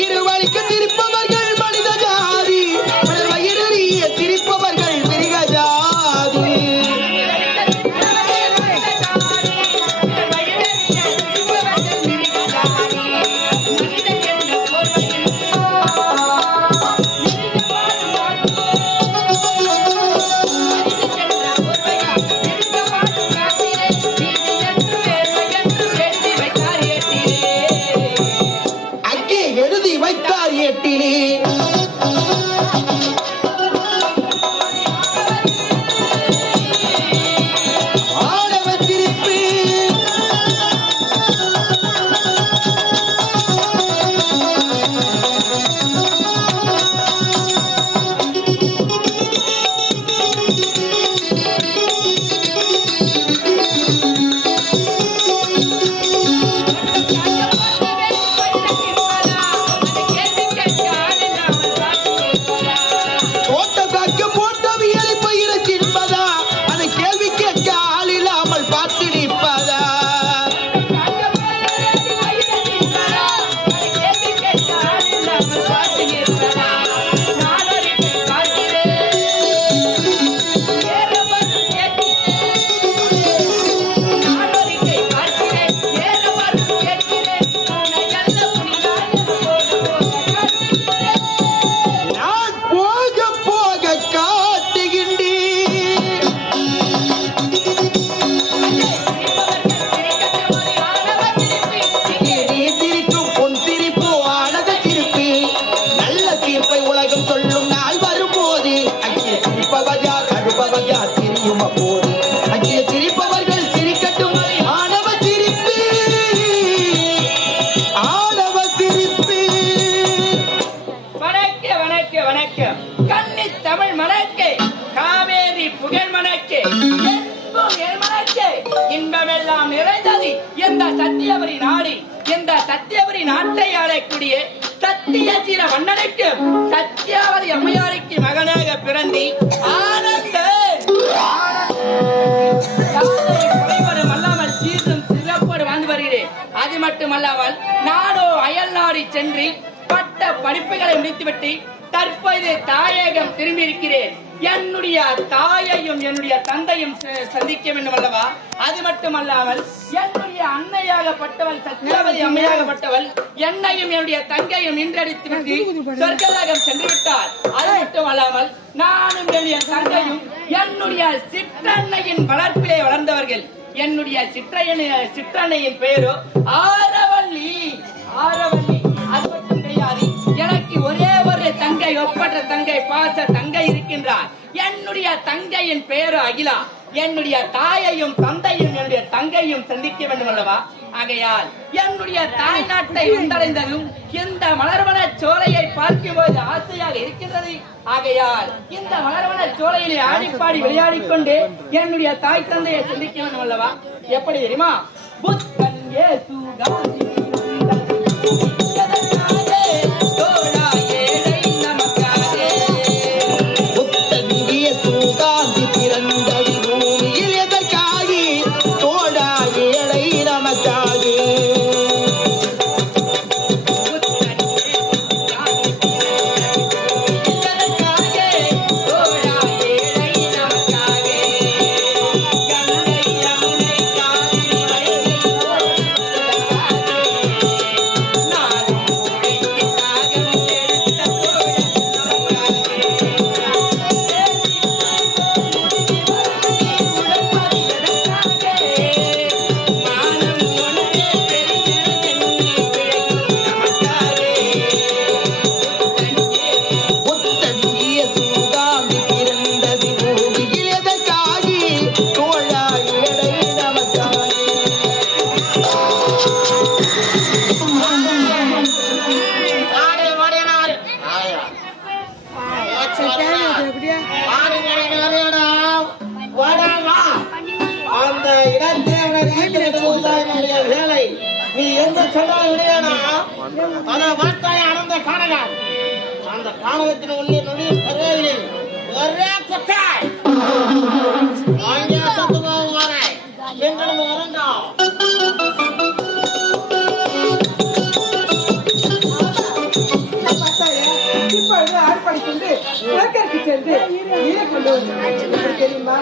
வயிறு வலிக்க திருப்பவர்கள் மனித ஜாதி, வயிறு திருப்பவர்கள் மிருக ஜாதி. இன்பமெல்லாம் நிறைந்தது எந்த சத்தியவரி நாடி, எந்த சத்தியவரி நாட்டை ஆளக்கூடிய சத்தியசீர மன்னனுக்கு சத்தியாவதி அம்மையாருக்கு மகனாக பிறந்தி ஆனந்த குறைபடும் அல்லாமல் சீரும் சிறப்போடு வாழ்ந்து வருகிறேன். அது மட்டுமல்லாமல் நாடோ அயல் நாடு சென்று பட்ட படிப்புகளை முடித்துவிட்டு தற்போது தாயகம் திரும்பி இருக்கிறேன். என்னுடைய தாயையும் என்னுடைய தந்தையும் சந்திக்க வேண்டும் அல்லவா? அது மட்டுமல்லாமல் என்னுடைய அன்னையாகப்பட்டவள் சத்தியாவதி அம்மையாகப்பட்டவள் என்னையும் என்னுடைய தங்கையும் இன்றடித்து விட்டு சொர்க்கலோகம் சென்று விட்டார். அது மட்டுமல்லாமல் நானும் என்னுடைய தங்கையும் என்னுடைய சிற்றன்னையின் வளர்ப்பிலே வளர்ந்தவர்கள். என்னுடைய சிற்றன்னையின் பெயரோ ஆரவல்லி. அது மட்டும் கிடையாது, எனக்கு ஒரே ஒரு தங்கை, ஒப்பற்ற தங்கை, பாச தங்கை இருக்கின்றார். என்னுடைய தங்கையின் பெயரு அகிலா. என்னுடைய தாயையும் தந்தையும் என்னுடைய தங்கையும் சந்திக்க வேண்டும் அல்லவா? ஆகையால் என்னுடைய தாய் நாட்டை வந்தடைந்ததும் இந்த மலர்வன சோலையை பார்க்கும்போது ஆசையாக இருக்கின்றது. ஆகையால் இந்த மலர்வன சோலையிலே ஆடிப்பாடி விளையாடிக்கொண்டு என்னுடைய தாய் தந்தையை சந்திக்க வேண்டும் அல்லவா? எப்படி தெரியுமா? புத்தன் இயேசு காந்தி நீ எந்த சொன்னாலும் விடையானா பல வார்த்தையை அனந்த காணலாம். அந்த காணகத்தின் உள்ளே நுழைய கருவியில் ஒரே கொட்டாய் சத்துவாவும் வரை எங்களும் வரண்டா. தேக்கருக்கு சென்று நீரை கொண்டு வந்து தெரியுமா?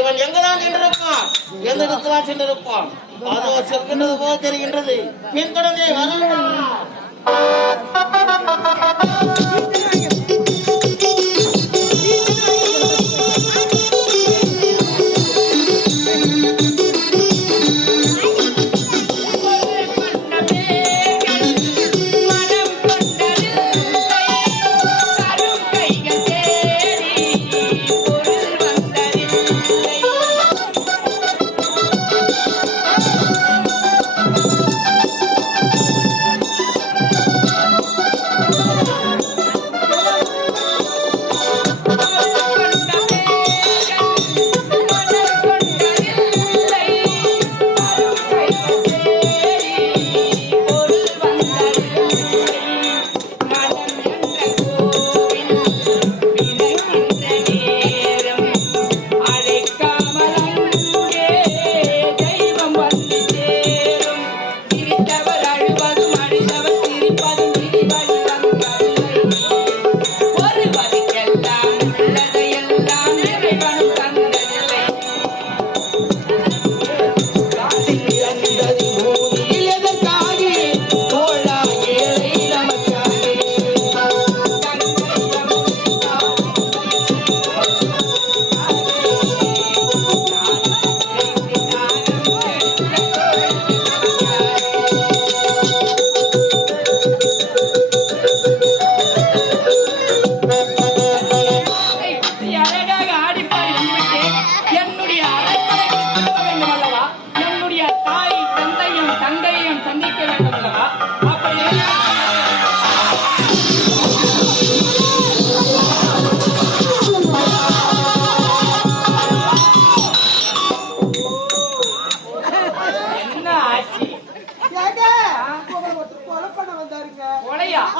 இவன் எங்கதான் சென்றிருப்பான், எந்த இடத்துல சென்றிருப்பான், அதோ செல்கின்றது போல தெரிகின்றது. பின் தொடர்ந்து வரலாம்.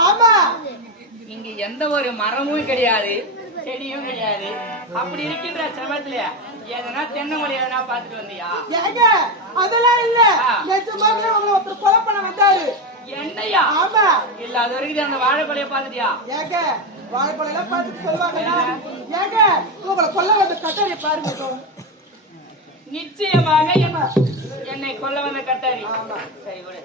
ஆமா. இங்க எந்த ஒரு மரமும் கிடையாது, செடியும் கிடையாது. அப்படி இருக்கின்ற சமயத்துல எதனா தென்னை மொழி எதனா பாத்துட்டு வந்தியா? ஏங்க அதெல்லாம் இல்ல. நிஜமாவே உங்களை ஒருத்தர் கொலை பண்ண வந்தாரு. என்னையா? ஆமா. இல்ல அது வரைக்கும் அந்த வாழைப்பழைய பாத்துட்டியா? ஏங்க வாழைப்பழம் எல்லாம் பார்த்துட்டு சொல்லுவாங்களா? ஏங்க உங்களை கொல்ல வந்த கட்டாரிய பாருங்க. நிச்சயமாக என்னை கொல்ல வந்த கட்டாரி. சரி விடு.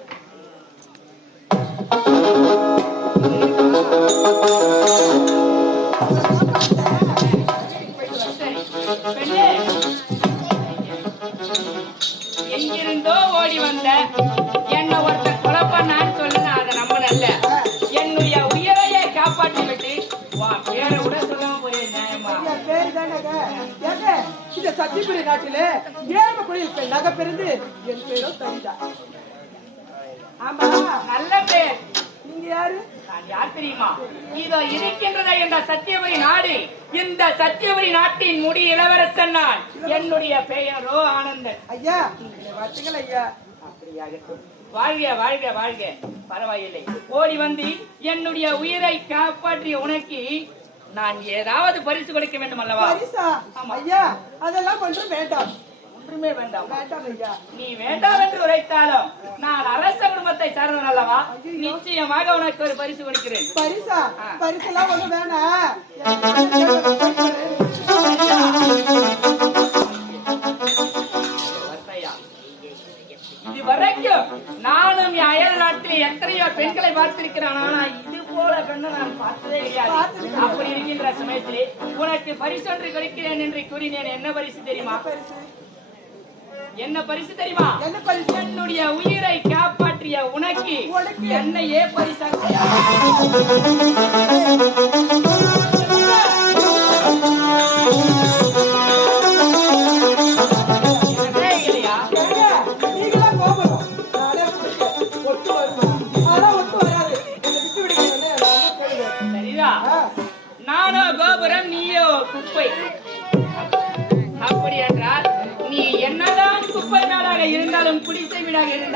சரி பெண்ணே, எங்கிருந்தோ ஓடி வந்த என்ன ஒருத்த கொலை பண்ணான்னு சொல்லுங்க, அதை நம்பல. என்னுடைய உயிரையே காப்பாற்றி விட்டு பேரை கூட சொல்லாம போய் நியாயமா? பேரு தானங்க. ஏங்க இந்த சத்தியபுரி நாட்டில ஏழு கோயில் நகை பிறந்து என் பேரும் தனிதா. ஆமா நல்ல பேர். நீங்க யாரு? நான் யார் தெரியுமா? இதோ இருக்கின்றதா இந்த சத்தியபுரி நாடு. இந்த சத்தியபுரி நாட்டின் முடி இளவரசன் நான். என்னுடைய பெயரோ ஆனந்தன். ஐயா வார்த்தைகள் ஐயா. அப்படியாகட்டும். வாழ்க வாழ்க வாழ்க. பரவாயில்லை. ஓடி வந்து என்னுடைய உயிரை காப்பாற்றிய உனக்கு நான் ஏதாவது பரிசு கொடுக்க வேண்டும் அல்லவா? பரிசா? ஐயா அதெல்லாம் ஒன்றும் வேண்டாம். ஒன்றுமே வேண்டாம். வேண்டாம் ஐயா. நீ வேண்டாம் என்று உரைத்தாலும் நான் அரச குடும்பத்தை சார்ந்தவன் அல்லவா? நிச்சயமாக உனக்கு ஒரு பரிசு கொடுக்கிறேன். பரிசா? பரிசெல்லாம் ஒண்ணு வேணாம். இது வரைக்கும் நானும் என் அயல் நாட்டில் எத்தனையோ பெண்களை பார்த்திருக்கிறேன். ஆனா இது போல பெண்ணை நான் பார்த்ததே கிடையாது. அப்படி இருக்கின்ற சமயத்திலே உனக்கு பரிசு ஒன்று கொடுக்கிறேன் என்று கூறினேன். என்ன பரிசு தெரியுமா? என்ன பரிசு தெரியுமா? என்னுடைய உயிரை காப்பாற்றிய உனக்கு என்னையே பரிசாக நானோ கோபுரம், நீயோ குப்பை. அப்படி என்றால் நீ என்னதான் குப்பை நாடாக இருந்தாலும் குடிசை வீடாக இருந்தால்